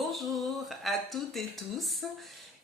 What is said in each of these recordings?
Bonjour à toutes et tous,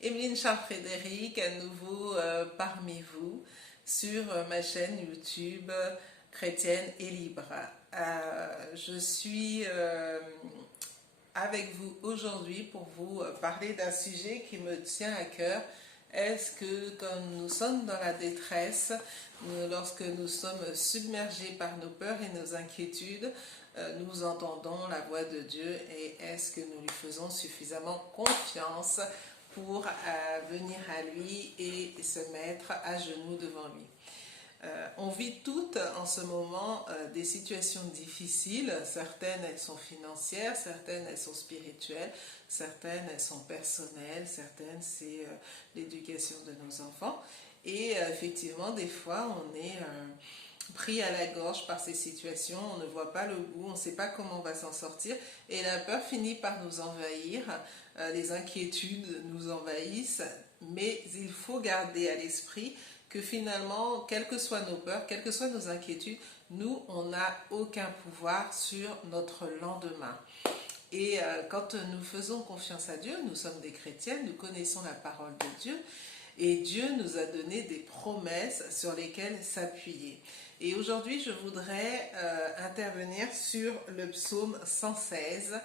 Emeline Charles-Frédéric à nouveau parmi vous sur ma chaîne YouTube Chrétienne et Libre. Je suis avec vous aujourd'hui pour vous parler d'un sujet qui me tient à cœur. Est-ce que quand nous sommes dans la détresse, lorsque nous sommes submergés par nos peurs et nos inquiétudes, nous entendons la voix de Dieu et est-ce que nous lui faisons suffisamment confiance pour venir à lui et se mettre à genoux devant lui? On vit toutes en ce moment des situations difficiles. Certaines elles sont financières, certaines elles sont spirituelles, certaines elles sont personnelles, certaines c'est l'éducation de nos enfants. Et effectivement, des fois, on est pris à la gorge par ces situations, on ne voit pas le bout, on ne sait pas comment on va s'en sortir et la peur finit par nous envahir, les inquiétudes nous envahissent, mais il faut garder à l'esprit que finalement, quelles que soient nos peurs, quelles que soient nos inquiétudes, nous, on n'a aucun pouvoir sur notre lendemain. Et quand nous faisons confiance à Dieu, nous sommes des chrétiens, nous connaissons la parole de Dieu, et Dieu nous a donné des promesses sur lesquelles s'appuyer. Et aujourd'hui, je voudrais intervenir sur le psaume 116,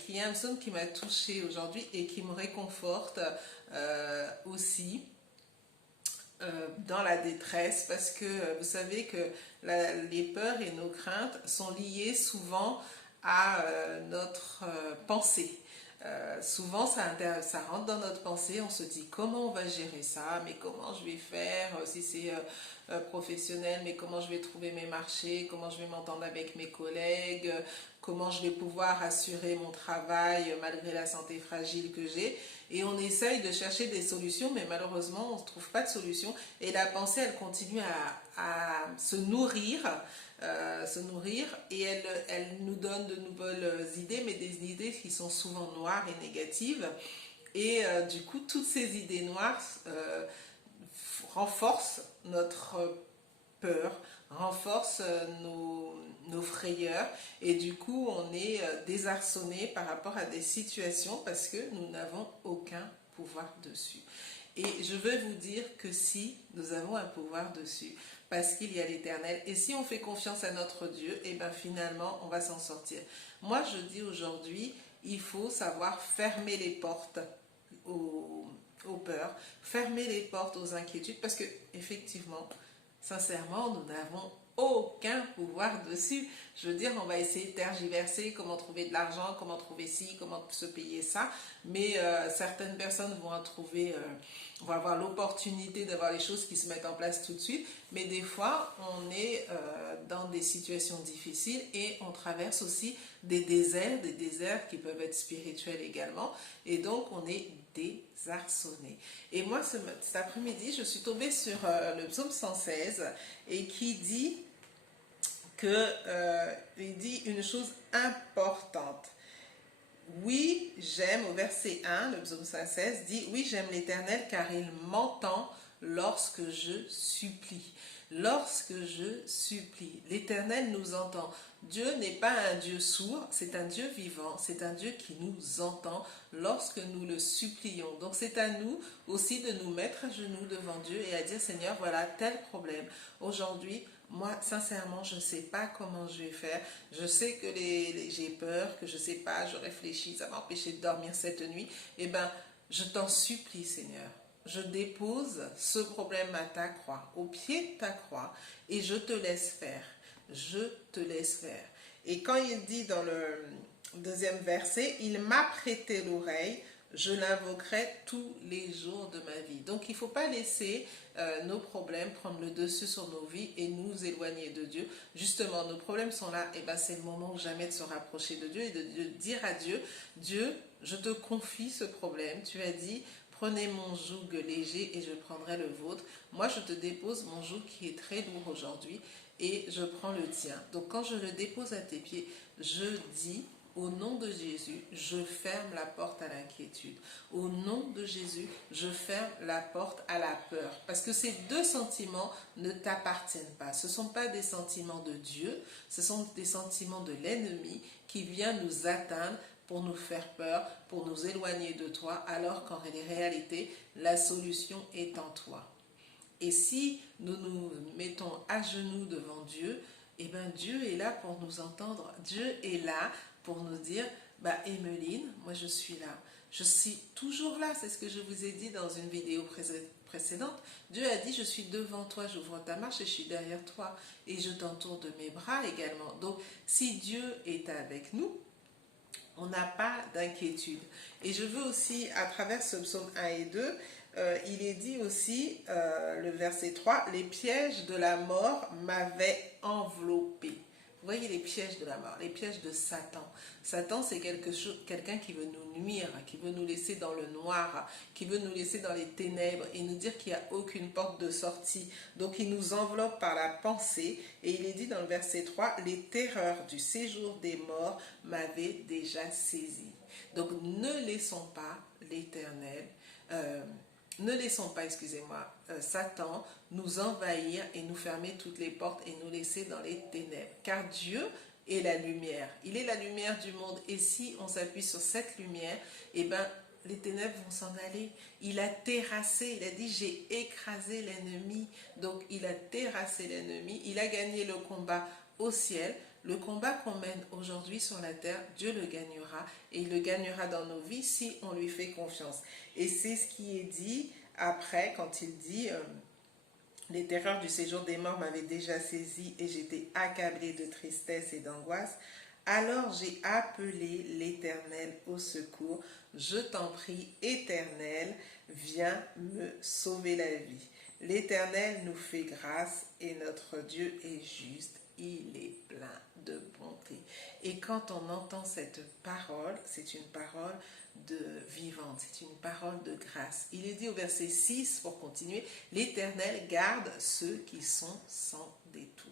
qui est un psaume qui m'a touchée aujourd'hui et qui me réconforte aussi dans la détresse, parce que vous savez que les peurs et nos craintes sont liées souvent à notre pensée. Souvent ça rentre dans notre pensée, on se dit comment on va gérer ça, mais comment je vais faire si c'est professionnel, mais comment je vais trouver mes marchés, comment je vais m'entendre avec mes collègues, comment je vais pouvoir assurer mon travail malgré la santé fragile que j'ai. Et on essaye de chercher des solutions, mais malheureusement on ne trouve pas de solution et la pensée elle continue à se nourrir et elle nous donne de nouvelles idées, mais des idées qui sont souvent noires et négatives. Et du coup, toutes ces idées noires renforcent notre peur, renforcent nos frayeurs et du coup, on est désarçonné par rapport à des situations parce que nous n'avons aucun pouvoir dessus. Et je veux vous dire que si nous avons un pouvoir dessus, parce qu'il y a l'Éternel, et si on fait confiance à notre Dieu, et bien finalement on va s'en sortir. Moi je dis aujourd'hui, il faut savoir fermer les portes aux peurs, fermer les portes aux inquiétudes, parce que effectivement, sincèrement, nous n'avons aucun pouvoir dessus. Je veux dire, on va essayer de tergiverser, comment trouver de l'argent, comment trouver ci, comment se payer ça, mais certaines personnes vont avoir l'opportunité d'avoir les choses qui se mettent en place tout de suite, mais des fois, on est dans des situations difficiles et on traverse aussi des déserts qui peuvent être spirituels également, et donc on est désarçonné. Et moi, cet après-midi, je suis tombée sur le psaume 116 et qui dit il dit une chose importante. Oui, j'aime, au verset 1, le psaume 116 dit, oui, j'aime l'Éternel car il m'entend lorsque je supplie. Lorsque je supplie, l'Éternel nous entend. Dieu n'est pas un Dieu sourd, c'est un Dieu vivant, c'est un Dieu qui nous entend lorsque nous le supplions. Donc c'est à nous aussi de nous mettre à genoux devant Dieu et à dire, Seigneur, voilà tel problème. Aujourd'hui, moi, sincèrement, je ne sais pas comment je vais faire. Je sais que j'ai peur, que je ne sais pas, je réfléchis, ça m'a empêché de dormir cette nuit. Eh bien, je t'en supplie, Seigneur. Je dépose ce problème à ta croix, au pied de ta croix, et je te laisse faire. Je te laisse faire. Et quand il dit dans le deuxième verset, il m'a prêté l'oreille, je l'invoquerai tous les jours de ma vie. Donc il ne faut pas laisser nos problèmes prendre le dessus sur nos vies et nous éloigner de Dieu. Justement, nos problèmes sont là, et ben c'est le moment ou jamais de se rapprocher de Dieu et de dire à Dieu, Dieu, je te confie ce problème. Tu as dit, prenez mon joug léger et je prendrai le vôtre. Moi, je te dépose mon joug qui est très lourd aujourd'hui et je prends le tien. Donc quand je le dépose à tes pieds, je dis, au nom de Jésus, je ferme la porte à l'inquiétude. Au nom de Jésus, je ferme la porte à la peur. Parce que ces deux sentiments ne t'appartiennent pas. Ce ne sont pas des sentiments de Dieu, ce sont des sentiments de l'ennemi qui vient nous atteindre pour nous faire peur, pour nous éloigner de toi, alors qu'en réalité, la solution est en toi. Et si nous nous mettons à genoux devant Dieu, eh bien Dieu est là pour nous entendre. Dieu est là pour nous dire, bah Emeline, moi je suis là. Je suis toujours là, c'est ce que je vous ai dit dans une vidéo précédente. Dieu a dit, je suis devant toi, j'ouvre ta marche et je suis derrière toi. Et je t'entoure de mes bras également. Donc, si Dieu est avec nous, on n'a pas d'inquiétude. Et je veux aussi, à travers ce psaume 1 et 2, il est dit aussi, le verset 3, les pièges de la mort m'avaient enveloppé. Vous voyez les pièges de la mort, les pièges de Satan. Satan, c'est quelqu'un qui veut nous nuire, qui veut nous laisser dans le noir, qui veut nous laisser dans les ténèbres et nous dire qu'il n'y a aucune porte de sortie. Donc il nous enveloppe par la pensée et il est dit dans le verset 3, les terreurs du séjour des morts m'avaient déjà saisi. Donc ne laissons pas l'Éternel, ne laissons pas, excusez-moi, Satan nous envahir et nous fermer toutes les portes et nous laisser dans les ténèbres. Car Dieu est la lumière. Il est la lumière du monde. Et si on s'appuie sur cette lumière, eh ben, les ténèbres vont s'en aller. Il a terrassé, il a dit j'ai écrasé l'ennemi. Donc il a terrassé l'ennemi, il a gagné le combat au ciel. Le combat qu'on mène aujourd'hui sur la terre, Dieu le gagnera et il le gagnera dans nos vies si on lui fait confiance. Et c'est ce qui est dit après quand il dit les terreurs du séjour des morts m'avaient déjà saisi et j'étais accablé de tristesse et d'angoisse. Alors j'ai appelé l'Éternel au secours. Je t'en prie, Éternel, viens me sauver la vie. L'Éternel nous fait grâce et notre Dieu est juste. Il est plein de bonté. Et quand on entend cette parole, c'est une parole vivante, c'est une parole de grâce. Il est dit au verset 6, pour continuer, l'Éternel garde ceux qui sont sans détour.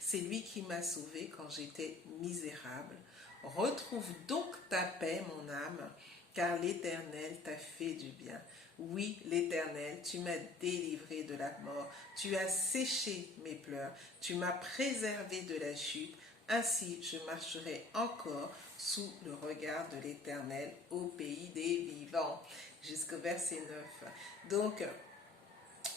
C'est lui qui m'a sauvé quand j'étais misérable. Retrouve donc ta paix, mon âme, car l'Éternel t'a fait du bien. Oui, l'Éternel, tu m'as délivré de la mort, tu as séché mes pleurs, tu m'as préservé de la chute, ainsi je marcherai encore sous le regard de l'Éternel au pays des vivants. Jusqu'au verset 9. Donc,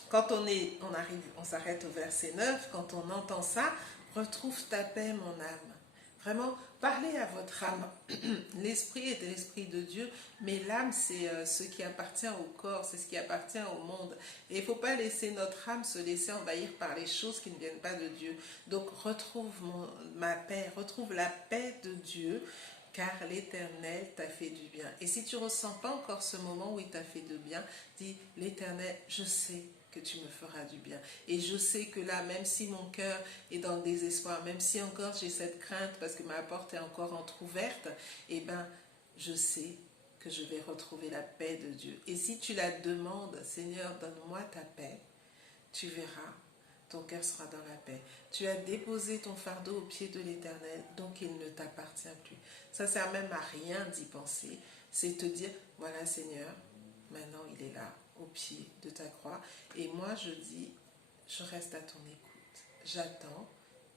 quand on s'arrête au verset 9, quand on entend ça, retrouve ta paix, mon âme. Vraiment, parlez à votre âme. L'esprit est l'esprit de Dieu, mais l'âme, c'est ce qui appartient au corps, c'est ce qui appartient au monde. Et il ne faut pas laisser notre âme se laisser envahir par les choses qui ne viennent pas de Dieu. Donc, retrouve ma paix, retrouve la paix de Dieu, car l'Éternel t'a fait du bien. Et si tu ne ressens pas encore ce moment où il t'a fait de bien, dis, l'Éternel, je sais que tu me feras du bien. Et je sais que là, même si mon cœur est dans le désespoir, même si encore j'ai cette crainte parce que ma porte est encore entrouverte, eh bien, je sais que je vais retrouver la paix de Dieu. Et si tu la demandes, Seigneur, donne-moi ta paix, tu verras, ton cœur sera dans la paix. Tu as déposé ton fardeau au pied de l'Éternel, donc il ne t'appartient plus. Ça ne sert même à rien d'y penser. C'est te dire, voilà Seigneur, maintenant il est là, au pied de ta croix. Et moi je dis, je reste à ton écoute. J'attends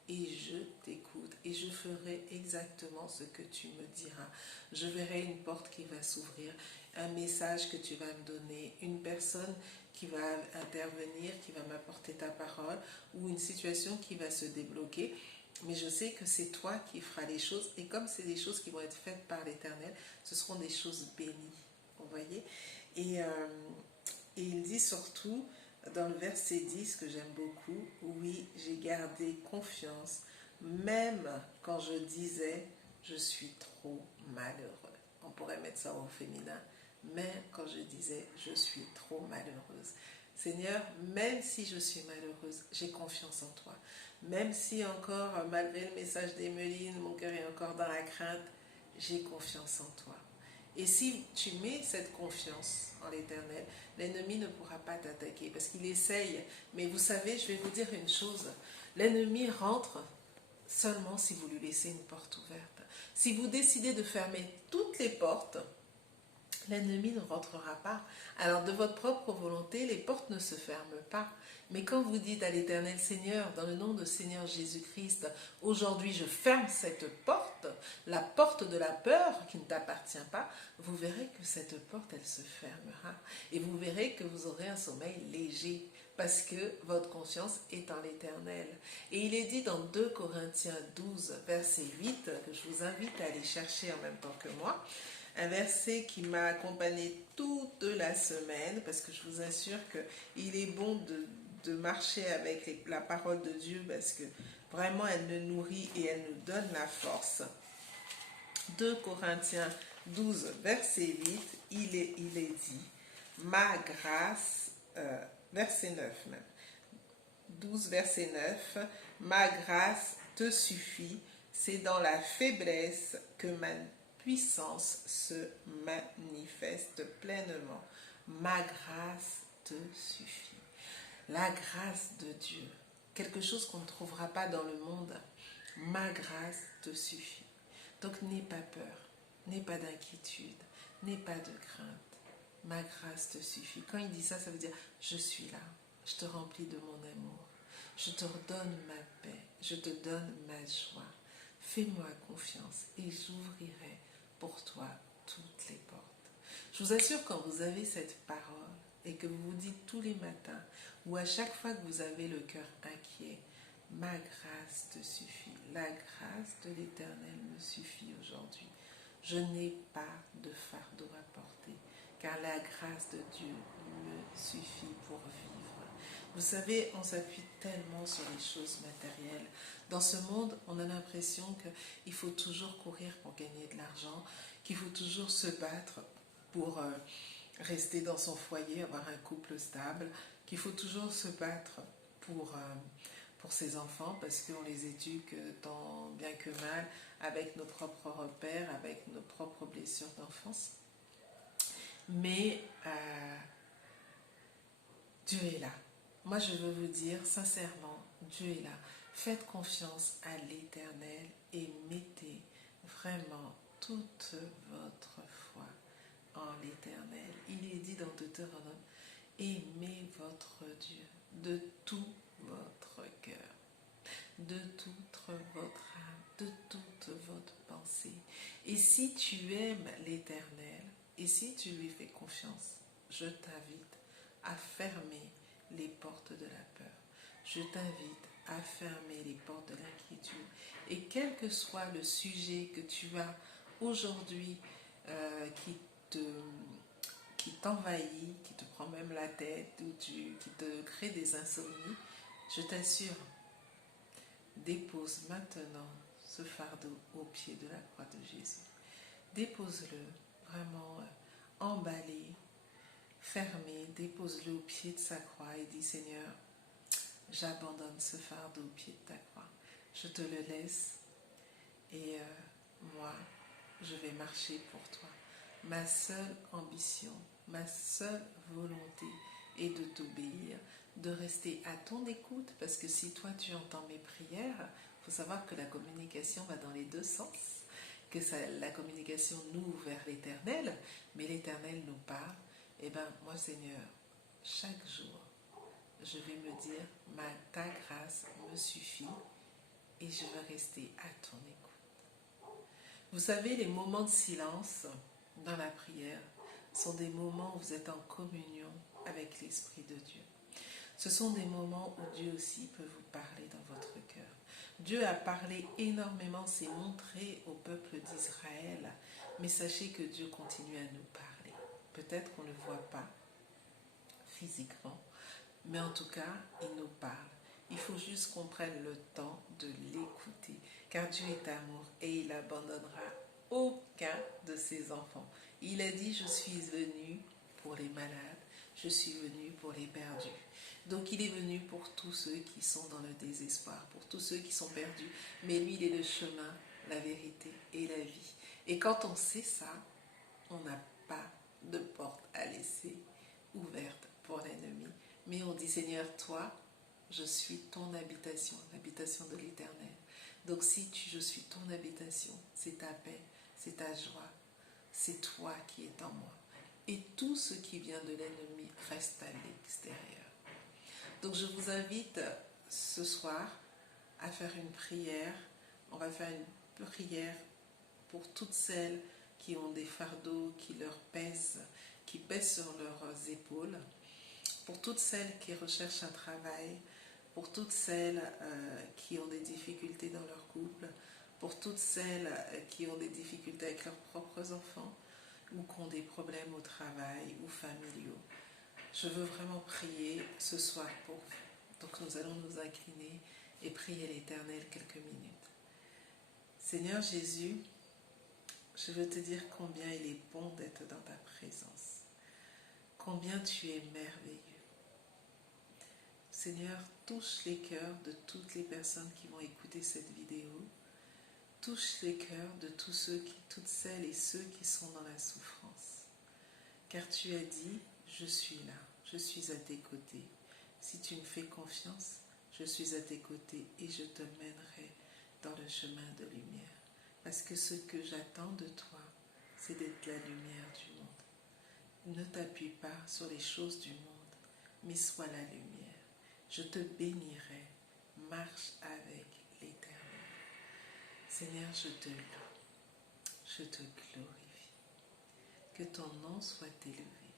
et je t'écoute et je ferai exactement ce que tu me diras. Je verrai une porte qui va s'ouvrir, un message que tu vas me donner, une personne qui va intervenir, qui va m'apporter ta parole ou une situation qui va se débloquer. Mais je sais que c'est toi qui feras les choses et comme c'est des choses qui vont être faites par l'Éternel, ce seront des choses bénies. Vous voyez ? Et il dit surtout dans le verset 10 que j'aime beaucoup, oui, j'ai gardé confiance, même quand je disais je suis trop malheureux. On pourrait mettre ça au féminin, même quand je disais je suis trop malheureuse. Seigneur, même si je suis malheureuse, j'ai confiance en toi. Même si encore, malgré le message d'Emeline, mon cœur est encore dans la crainte, j'ai confiance en toi. Et si tu mets cette confiance en l'Éternel, l'ennemi ne pourra pas t'attaquer parce qu'il essaye. Mais vous savez, je vais vous dire une chose, l'ennemi rentre seulement si vous lui laissez une porte ouverte. Si vous décidez de fermer toutes les portes, l'ennemi ne rentrera pas. Alors de votre propre volonté, les portes ne se ferment pas. Mais quand vous dites à l'Éternel, Seigneur, dans le nom de Seigneur Jésus-Christ, aujourd'hui je ferme cette porte, la porte de la peur qui ne t'appartient pas, vous verrez que cette porte, elle se fermera. Et vous verrez que vous aurez un sommeil léger, parce que votre conscience est en l'Éternel. Et il est dit dans 2 Corinthiens 12, verset 8, que je vous invite à aller chercher en même temps que moi, un verset qui m'a accompagné toute la semaine, parce que je vous assure qu'il est bon de marcher avec la parole de Dieu, parce que vraiment elle nous nourrit et elle nous donne la force. 2 Corinthiens 12, verset 8, il est dit, ma grâce, verset 9 même, 12, verset 9, ma grâce te suffit, c'est dans la faiblesse que ma puissance se manifeste pleinement. Ma grâce te suffit. La grâce de Dieu, quelque chose qu'on ne trouvera pas dans le monde. Ma grâce te suffit. Donc n'aie pas peur, n'aie pas d'inquiétude, n'aie pas de crainte. Ma grâce te suffit. Quand il dit ça, ça veut dire je suis là, je te remplis de mon amour, je te redonne ma paix, je te donne ma joie. Fais-moi confiance et j'ouvrirai pour toi toutes les portes. Je vous assure, quand vous avez cette parole et que vous vous dites tous les matins ou à chaque fois que vous avez le cœur inquiet, ma grâce te suffit, la grâce de l'Éternel me suffit aujourd'hui. Je n'ai pas de fardeau à porter, car la grâce de Dieu me suffit pour vivre. Vous savez, on s'appuie tellement sur les choses matérielles. Dans ce monde, on a l'impression qu'il faut toujours courir pour gagner de l'argent, qu'il faut toujours se battre pour rester dans son foyer, avoir un couple stable, qu'il faut toujours se battre pour ses enfants, parce qu'on les éduque tant bien que mal, avec nos propres repères, avec nos propres blessures d'enfance. Mais Dieu est là. Moi, je veux vous dire sincèrement, Dieu est là. Faites confiance à l'Éternel et mettez vraiment toute votre foi en l'Éternel. Il est dit dans Deutéronome, aimez votre Dieu de tout votre cœur, de toute votre âme, de toute votre pensée. Et si tu aimes l'Éternel, et si tu lui fais confiance, je t'invite à fermer les portes de la peur. Je t'invite à fermer les portes de l'inquiétude. Et quel que soit le sujet que tu as aujourd'hui qui t'envahit, qui te prend même la tête, ou qui te crée des insomnies, je t'assure, dépose maintenant ce fardeau au pied de la croix de Jésus. Dépose-le vraiment emballé, fermé, dépose-le au pied de sa croix et dis, Seigneur, j'abandonne ce fardeau au pied de ta croix. Je te le laisse et moi, je vais marcher pour toi. Ma seule ambition, ma seule volonté est de t'obéir, de rester à ton écoute, parce que si toi tu entends mes prières, il faut savoir que la communication va dans les deux sens, que la communication nous vers l'Éternel, mais l'Éternel nous parle. Et bien moi Seigneur, chaque jour, je vais me dire, ta grâce me suffit et je vais rester à ton écoute. Vous savez, les moments de silence dans la prière sont des moments où vous êtes en communion avec l'Esprit de Dieu. Ce sont des moments où Dieu aussi peut vous parler dans votre cœur. Dieu a parlé énormément, s'est montré au peuple d'Israël, mais sachez que Dieu continue à nous parler. Peut-être qu'on ne le voit pas physiquement, mais en tout cas, il nous parle. Il faut juste qu'on prenne le temps de l'écouter, car Dieu est amour et il n'abandonnera aucun de ses enfants. Il a dit, je suis venu pour les malades, je suis venu pour les perdus. Donc il est venu pour tous ceux qui sont dans le désespoir, pour tous ceux qui sont perdus. Mais lui, il est le chemin, la vérité et la vie. Et quand on sait ça, on n'a pas de porte à laisser ouverte pour l'ennemi. Mais on dit, Seigneur, toi, je suis ton habitation, l'habitation de l'Éternel. Donc si je suis ton habitation, c'est ta paix, c'est ta joie, c'est toi qui es en moi. et tout ce qui vient de l'ennemi reste à l'extérieur. Donc je vous invite ce soir à faire une prière. On va faire une prière pour toutes celles qui ont des fardeaux qui leur pèsent, qui pèsent sur leurs épaules, pour toutes celles qui recherchent un travail, pour toutes celles qui ont des difficultés dans leur couple, pour toutes celles qui ont des difficultés avec leurs propres enfants ou qui ont des problèmes au travail ou familiaux. Je veux vraiment prier ce soir pour vous. Donc nous allons nous incliner et prier l'Éternel quelques minutes. Seigneur Jésus, je veux te dire combien il est bon d'être dans ta présence, combien tu es merveilleux. Seigneur, touche les cœurs de toutes les personnes qui vont écouter cette vidéo, touche les cœurs de toutes celles et ceux qui sont dans la souffrance. Car tu as dit, je suis là, je suis à tes côtés. Si tu me fais confiance, je suis à tes côtés et je te mènerai dans le chemin de lumière. Parce que ce que j'attends de toi, c'est d'être la lumière du monde. Ne t'appuie pas sur les choses du monde, mais sois la lumière. Je te bénirai, marche avec l'Éternel. Seigneur, je te loue, je te glorifie. Que ton nom soit élevé,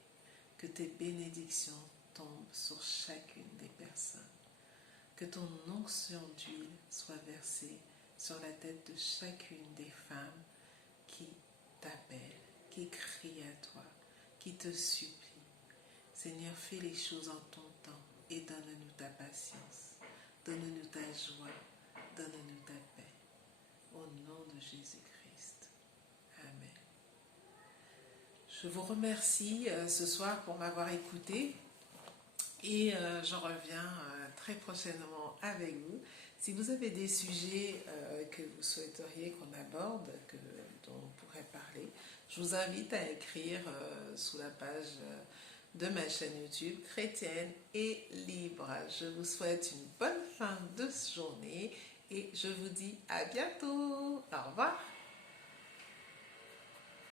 que tes bénédictions tombent sur chacune des personnes, que ton onction d'huile soit versée sur la tête de chacune des femmes qui t'appellent, qui crient à toi, qui te supplient. Seigneur, fais les choses en ton temps et donne-nous ta patience, donne-nous ta joie, donne-nous ta paix. Au nom de Jésus-Christ. Amen. Je vous remercie ce soir pour m'avoir écouté et je reviens très prochainement avec vous. Si vous avez des sujets que vous souhaiteriez qu'on aborde, dont on pourrait parler, je vous invite à écrire sous la page de ma chaîne YouTube Chrétienne et Libre. Je vous souhaite une bonne fin de journée et je vous dis à bientôt. Au revoir.